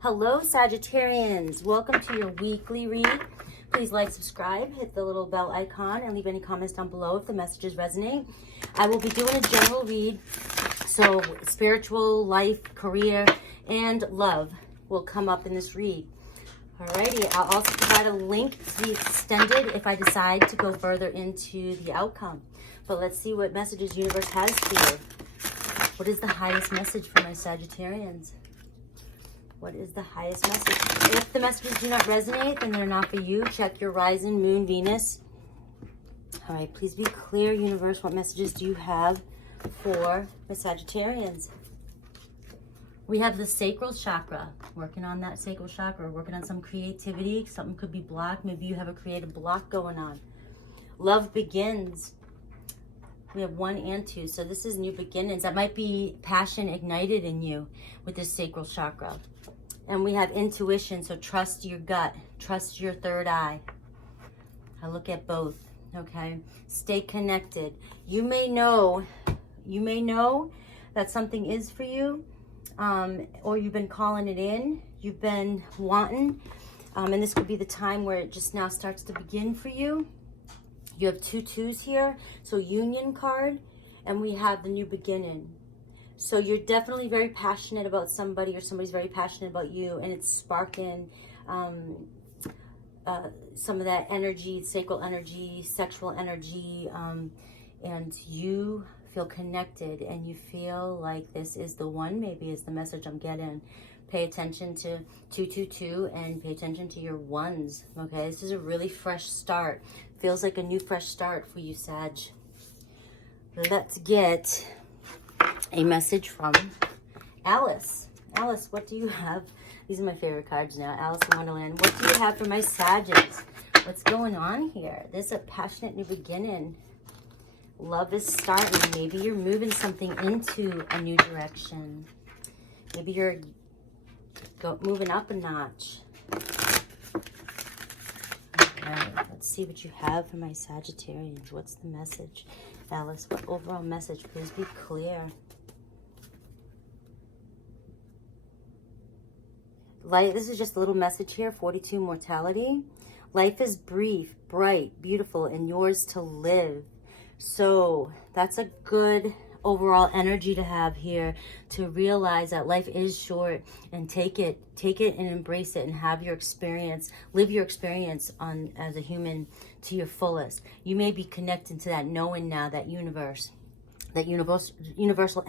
Hello, Sagittarians. Welcome to your weekly read. Please like, subscribe, hit the little bell icon, and leave any comments down below if the messages resonate. I will be doing a general read, so spiritual, life, career, and love will come up in this read. Alrighty, I'll also provide a link to be extended if I decide to go further into the outcome. But let's see what messages universe has for you. What is the highest message for my Sagittarians? What is the highest message? If the messages do not resonate, then they're not for you. Check your rising, moon, Venus. All right, please be clear, universe. What messages do you have for the Sagittarians? We have the sacral chakra. Working on that sacral chakra. Working on some creativity. Something could be blocked. Maybe you have a creative block going on. Love begins. We have 1 and 2. So this is new beginnings. That might be passion ignited in you with this sacral chakra. And we have intuition. So trust your gut. Trust your third eye. I look at both. Okay. Stay connected. You may know that something is for you. Or you've been calling it in. You've been wanting. And this could be the time where it just now starts to begin for you. You have 2 2s here, so union card, and we have the new beginning. So you're definitely very passionate about somebody, or somebody's very passionate about you, and it's sparking some of that energy, sacral energy, sexual energy, and you feel connected, and you feel like this is the one, maybe is the message I'm getting. Pay attention to 222 and pay attention to your ones, okay? This is a really fresh start. Feels like a new fresh start for you, Sag. Let's get a message from Alice. Alice, what do you have? These are my favorite cards now. Alice in Wonderland. What do you have for my Sagittarius? What's going on here? This is a passionate new beginning. Love is starting. Maybe you're moving something into a new direction. Maybe you're moving up a notch. Alright, let's see what you have for my Sagittarians. What's the message, Alice? What overall message? Please be clear. This is just a little message here. 42 mortality. Life is brief, bright, beautiful, and yours to live. So that's a good overall energy to have here, to realize that life is short, and take it and embrace it, and have your experience, live your experience on as a human to your fullest. You may be connected to that knowing now, that universal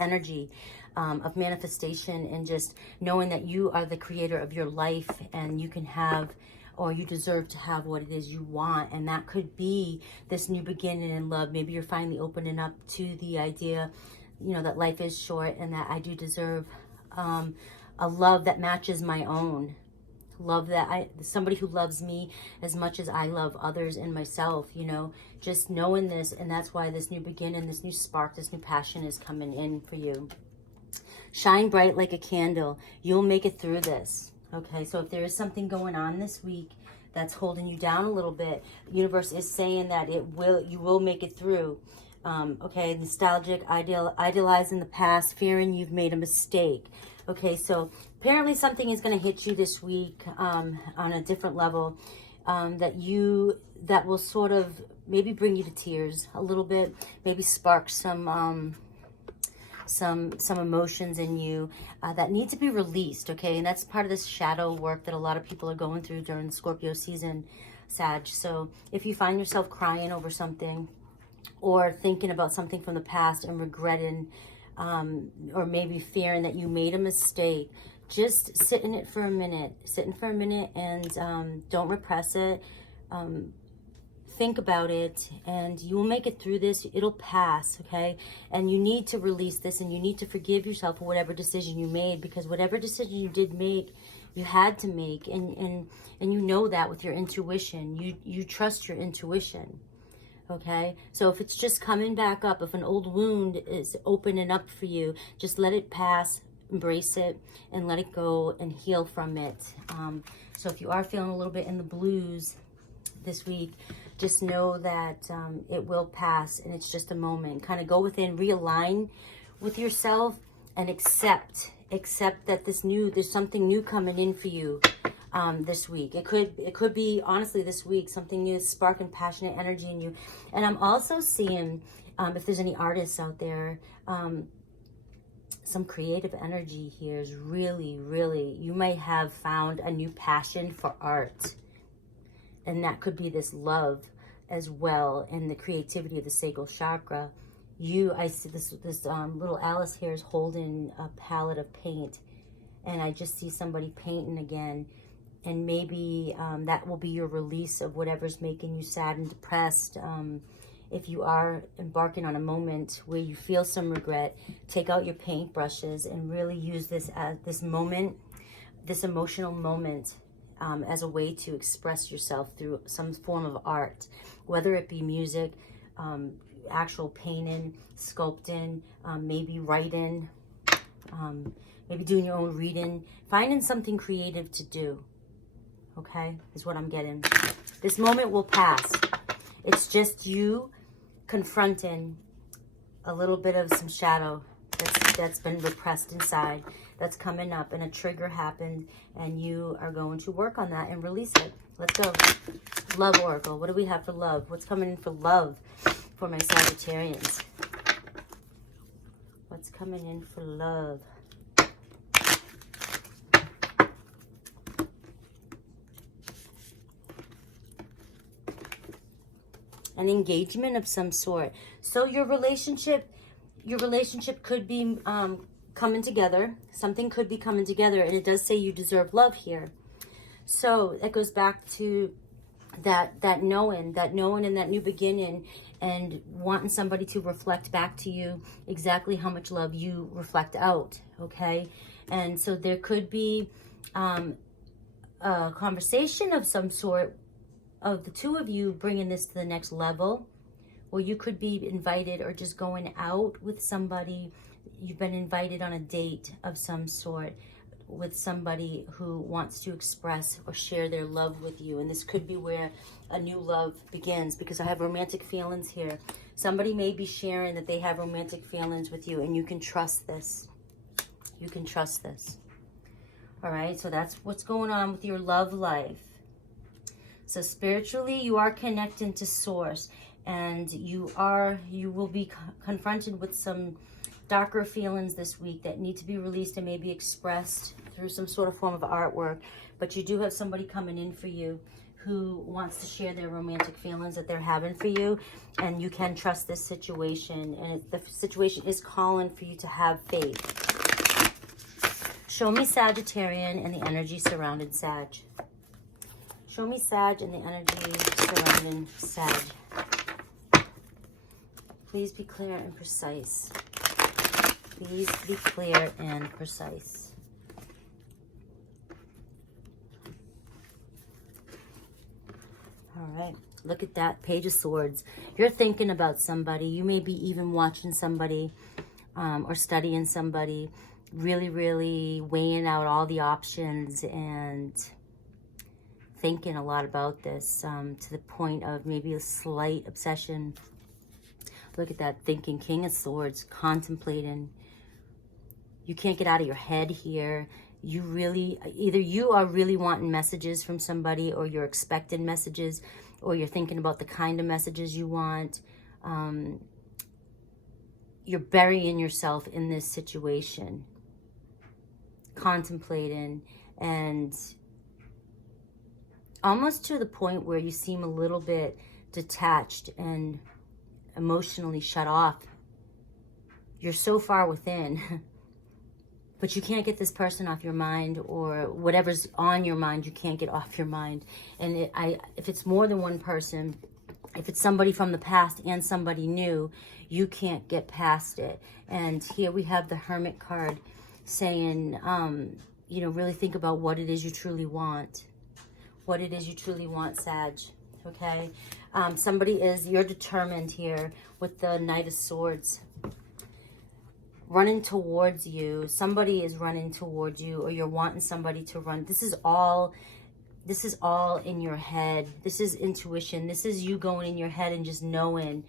energy of manifestation, and just knowing that you are the creator of your life, and you can have, or you deserve to have, what it is you want. And that could be this new beginning in love. Maybe you're finally opening up to the idea, you know, that life is short, and that I do deserve a love that matches my own. Love that somebody who loves me as much as I love others and myself, you know, just knowing this. And that's why this new beginning, this new spark, this new passion is coming in for you. Shine bright like a candle. You'll make it through this. Okay, so if there is something going on this week that's holding you down a little bit, the universe is saying that you will make it through. Okay, nostalgic, idealizing the past, fearing you've made a mistake. Okay, so apparently something is going to hit you this week on a different level that will sort of maybe bring you to tears a little bit, maybe spark some emotions in you that need to be released, okay? And that's part of this shadow work that a lot of people are going through during the Scorpio season, Sag. So if you find yourself crying over something, or thinking about something from the past and regretting, or maybe fearing that you made a mistake, just sit in it for a minute. Sit in for a minute, and don't repress it. Think about it, and you will make it through this. It'll pass, okay? And you need to release this, and you need to forgive yourself for whatever decision you made, because whatever decision you did make, you had to make, and you know that with your intuition. You trust your intuition. Okay, so if it's just coming back up, if an old wound is opening up for you, just let it pass, embrace it, and let it go and heal from it. So if you are feeling a little bit in the blues this week, just know that it will pass, and it's just a moment. Kind of go within, realign with yourself, and accept accept that there's something new coming in for you this week. It could be, honestly, this week, something new, sparking passionate energy in you. And I'm also seeing, if there's any artists out there, some creative energy here is really, really, you might have found a new passion for art. And that could be this love as well, and the creativity of the sacral chakra. I see this little Alice here is holding a palette of paint, and I just see somebody painting again. And maybe that will be your release of whatever's making you sad and depressed. If you are embarking on a moment where you feel some regret, take out your paint brushes and really use this emotional moment, as a way to express yourself through some form of art, whether it be music, actual painting, sculpting, maybe writing, maybe doing your own reading, finding something creative to do. Okay, is what I'm getting. This moment will pass. It's just you confronting a little bit of some shadow that's been repressed inside, that's coming up, and a trigger happened, and you are going to work on that and release it. Let's go. Love Oracle. What do we have for love? What's coming in for love for my Sagittarians? What's coming in for love? An engagement of some sort. So your relationship could be coming together. Something could be coming together, and it does say you deserve love here. So it goes back to that knowing and that new beginning, and wanting somebody to reflect back to you exactly how much love you reflect out. Okay, and so there could be a conversation of some sort of the two of you bringing this to the next level, or you could be invited or just going out with somebody. You've been invited on a date of some sort with somebody who wants to express or share their love with you. And this could be where a new love begins, because I have romantic feelings here. Somebody may be sharing that they have romantic feelings with you, and you can trust this. You can trust this. All right, so that's what's going on with your love life. So spiritually, you are connecting to source, and you will be confronted with some darker feelings this week that need to be released and maybe expressed through some sort of form of artwork. But you do have somebody coming in for you who wants to share their romantic feelings that they're having for you, and you can trust this situation, and the situation is calling for you to have faith. Show me Sagittarian and the energy surrounding Sag. Show me Sag and the energy surrounding Sag. Please be clear and precise. Please be clear and precise. All right. Look at that Page of Swords. You're thinking about somebody. You may be even watching somebody or studying somebody. Really, really weighing out all the options and thinking a lot about this, to the point of maybe a slight obsession. Look at that, thinking, King of Swords, contemplating. You can't get out of your head here. You really, either you are really wanting messages from somebody, or you're expecting messages, or you're thinking about the kind of messages you want. You're burying yourself in this situation, contemplating, and almost to the point where you seem a little bit detached and emotionally shut off. You're so far within, but you can't get this person off your mind, or whatever's on your mind, you can't get off your mind. And if it's more than one person, if it's somebody from the past and somebody new, you can't get past it. And here we have the Hermit card saying, really think about what it is you truly want. What it is you truly want, Sag. Okay? You're determined here with the Knight of Swords. Running towards you. Somebody is running towards you, or you're wanting somebody to run. This is all in your head. This is intuition. This is you going in your head and just knowing.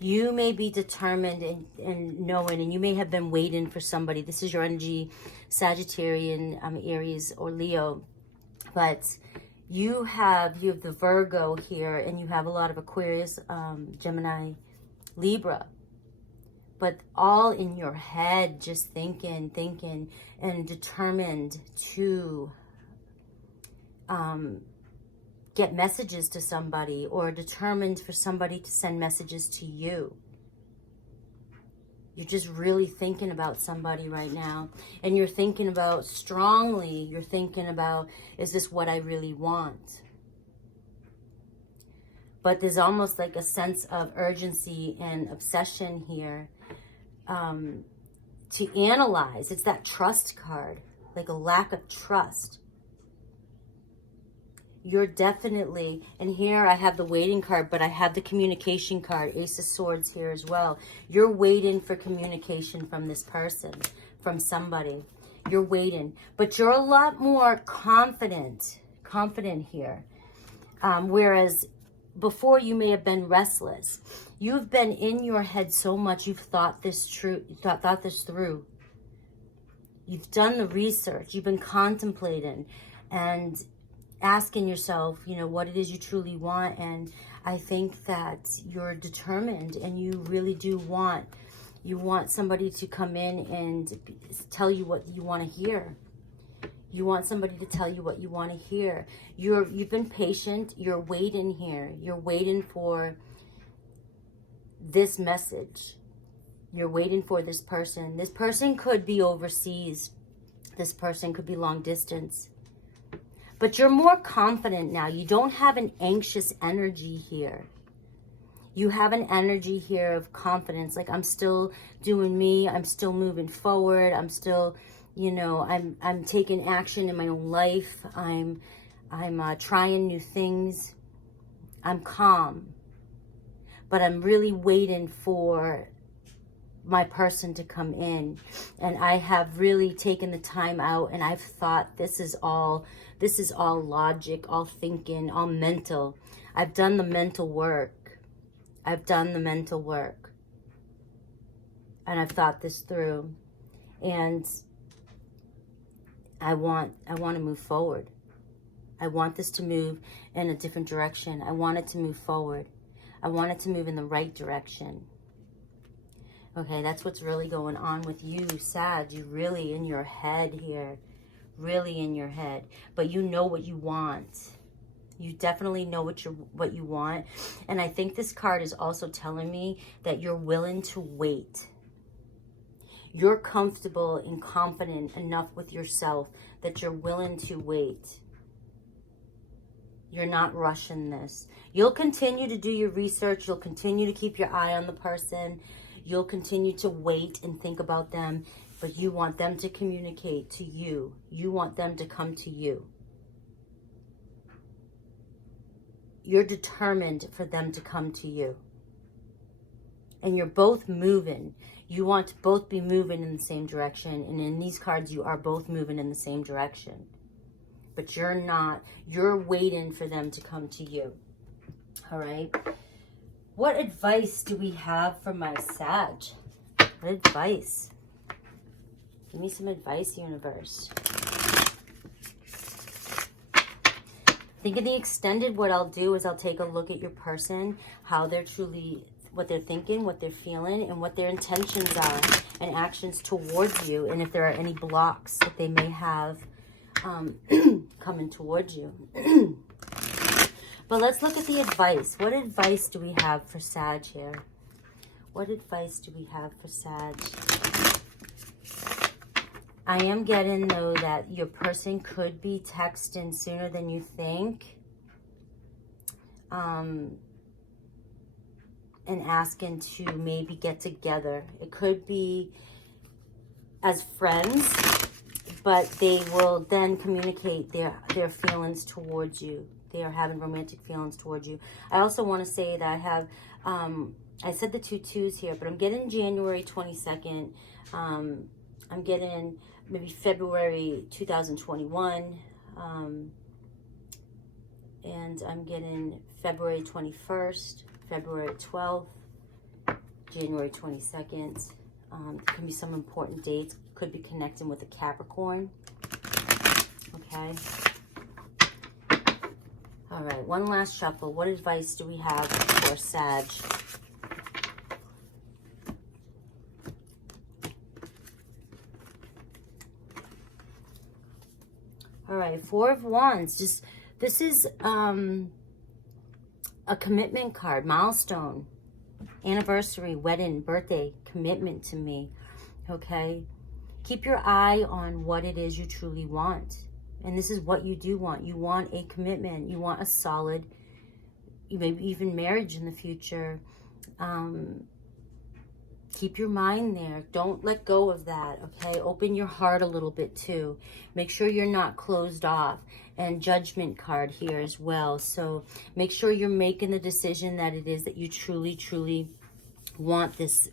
You may be determined and knowing, and you may have been waiting for somebody. This is your energy, Sagittarian, Aries, or Leo. But you have the Virgo here, and you have a lot of Aquarius, Gemini, Libra. But all in your head, just thinking, and determined to get messages to somebody, or determined for somebody to send messages to you. You're just really thinking about somebody right now. And you're thinking about strongly, you're thinking about, is this what I really want? But there's almost like a sense of urgency and obsession here to analyze. It's that trust card, like a lack of trust. You're definitely, and here I have the waiting card, but I have the communication card, Ace of Swords here as well. You're waiting for communication from this person, from somebody. You're waiting, but you're a lot more confident here. Whereas before you may have been restless. You've been in your head so much, you've thought this through. You've done the research, you've been contemplating and asking yourself, you know, what it is you truly want. And I think that you're determined, and you really do want, somebody to come in and tell you what you want to hear. You want somebody to tell you what you want to hear. You've been patient. You're waiting here. You're waiting for this message. You're waiting for this person. This person could be overseas. This person could be long distance. But you're more confident now. You don't have an anxious energy here. You have an energy here of confidence. Like, I'm still doing me. I'm still moving forward. I'm still, you know, I'm taking action in my own life. I'm trying new things. I'm calm. But I'm really waiting for my person to come in. And I have really taken the time out, and I've thought this is all logic, all thinking, all mental. I've done the mental work. And I've thought this through. And I want to move forward. I want this to move in a different direction. I want it to move forward. I want it to move in the right direction. Okay, that's what's really going on with you, Sag. You're really in your head here. Really in your head. But you know what you want. You definitely know what you want. And I think this card is also telling me that you're willing to wait. You're comfortable and confident enough with yourself that you're willing to wait. You're not rushing this. You'll continue to do your research. You'll continue to keep your eye on the person. You'll continue to wait and think about them. But you want them to communicate to you. You want them to come to you. You're determined for them to come to you. And you're both moving. You want to both be moving in the same direction. And in these cards, you are both moving in the same direction. But you're not. You're waiting for them to come to you. All right. What advice do we have for my Sag? What advice? Give me some advice, universe. I think in the extended, what I'll do is I'll take a look at your person, how they're truly, what they're thinking, what they're feeling, and what their intentions are and actions towards you, and if there are any blocks that they may have coming towards you. But let's look at the advice. What advice do we have for Sag here? What advice do we have for Sag? I am getting, though, that your person could be texting sooner than you think. And asking to maybe get together. It could be as friends, but they will then communicate their feelings towards you. They are having romantic feelings towards you. I also want to say that I have, I said the 2 2s here, but I'm getting January 22nd. I'm getting maybe February 2021. And I'm getting February 21st, February 12th, January 22nd. There can be some important dates. Could be connecting with a Capricorn. Okay. All right, one last shuffle. What advice do we have for Sag? All right, Four of Wands. This is a commitment card, milestone, anniversary, wedding, birthday, commitment to me. Okay, keep your eye on what it is you truly want. And this is what you do want. You want a commitment. You want a solid, maybe even marriage in the future. Keep your mind there. Don't let go of that, okay? Open your heart a little bit too. Make sure you're not closed off. And Judgment card here as well. So make sure you're making the decision that it is that you truly, truly want this,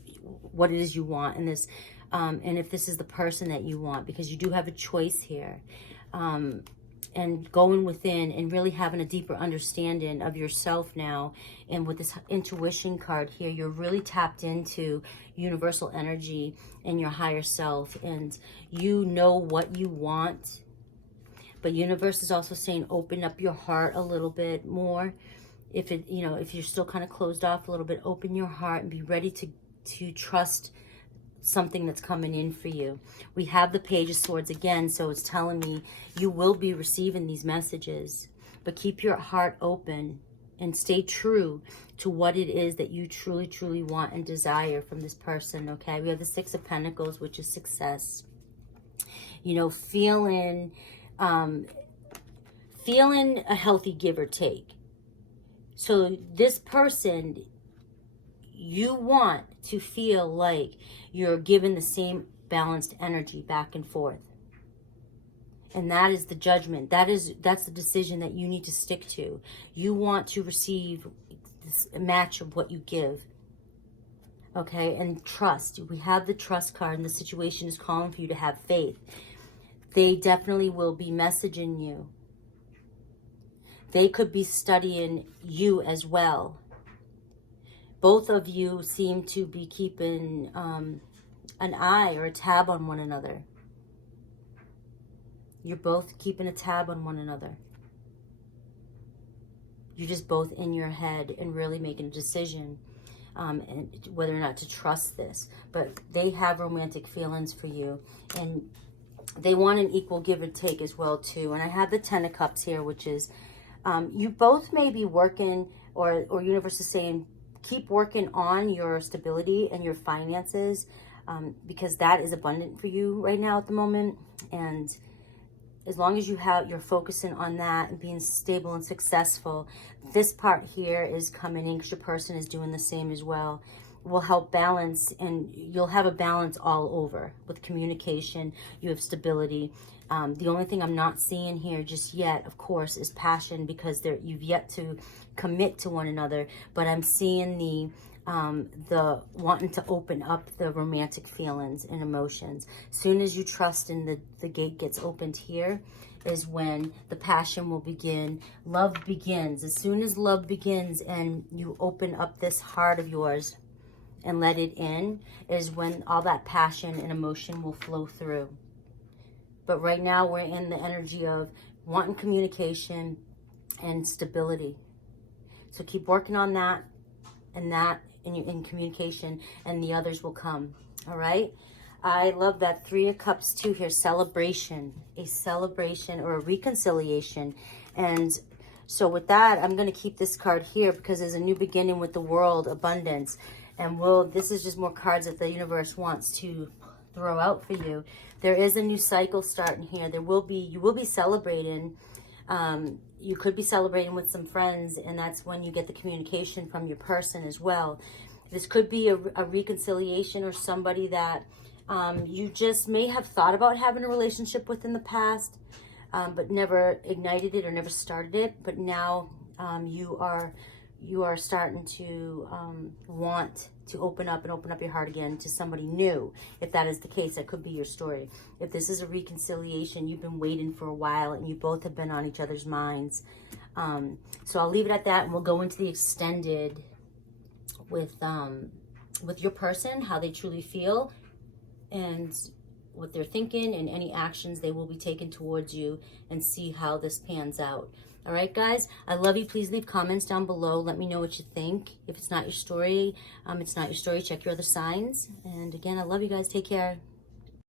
what it is you want. And this, and if this is the person that you want, because you do have a choice here. And going within and really having a deeper understanding of yourself now. And with this intuition card here, you're really tapped into universal energy and your higher self. And you know what you want. But universe is also saying open up your heart a little bit more. If it, you know, if you're still kind of closed off a little bit, open your heart and be ready to trust something that's coming in for you. We have the Page of Swords again, so it's telling me you will be receiving these messages, but keep your heart open and stay true to what it is that you truly, truly want and desire from this person, okay? We have the Six of Pentacles, which is success. You know, feeling a healthy give or take. So this person, you want to feel like you're given the same balanced energy back and forth. And that is the judgment. That's the decision that you need to stick to. You want to receive this match of what you give. Okay, and trust. We have the trust card, and the situation is calling for you to have faith. They definitely will be messaging you. They could be studying you as well. Both of you seem to be keeping an eye or a tab on one another. You're both keeping a tab on one another. You're just both in your head and really making a decision and whether or not to trust this. But they have romantic feelings for you. And they want an equal give and take as well too. And I have the Ten of Cups here, which is you both may be working, or universe is saying, keep working on your stability and your finances because that is abundant for you right now at the moment. And as long as you're focusing on that and being stable and successful, this part here is coming in because your person is doing the same as well. Will help balance, and you'll have a balance all over with communication. You have stability. The only thing I'm not seeing here just yet, of course, is passion, because you've yet to commit to one another. But I'm seeing the wanting to open up the romantic feelings and emotions. Soon as you trust and the gate gets opened here is when the passion will begin. Love begins. As soon as love begins and you open up this heart of yours and let it in, is when all that passion and emotion will flow through. But right now we're in the energy of wanting communication and stability. So keep working on that and that in communication, and the others will come. All right. I love that Three of Cups too here. Celebration, a celebration or a reconciliation. And so with that, I'm going to keep this card here because there's a new beginning with the world, abundance. And this is just more cards that the universe wants to throw out for you. There is a new cycle starting here. You will be celebrating. You could be celebrating with some friends, and that's when you get the communication from your person as well. This could be a reconciliation, or somebody that you just may have thought about having a relationship with in the past, but never ignited it or never started it. But now you are starting to want to open up your heart again to somebody new. If that is the case, that could be your story. If this is a reconciliation, you've been waiting for a while and you both have been on each other's minds. So I'll leave it at that, and we'll go into the extended with with your person, how they truly feel and what they're thinking, and any actions they will be taking towards you, and see how this pans out. All right, guys, I love you. Please leave comments down below. Let me know what you think. If it's not your story, it's not your story. Check your other signs. And again, I love you guys. Take care.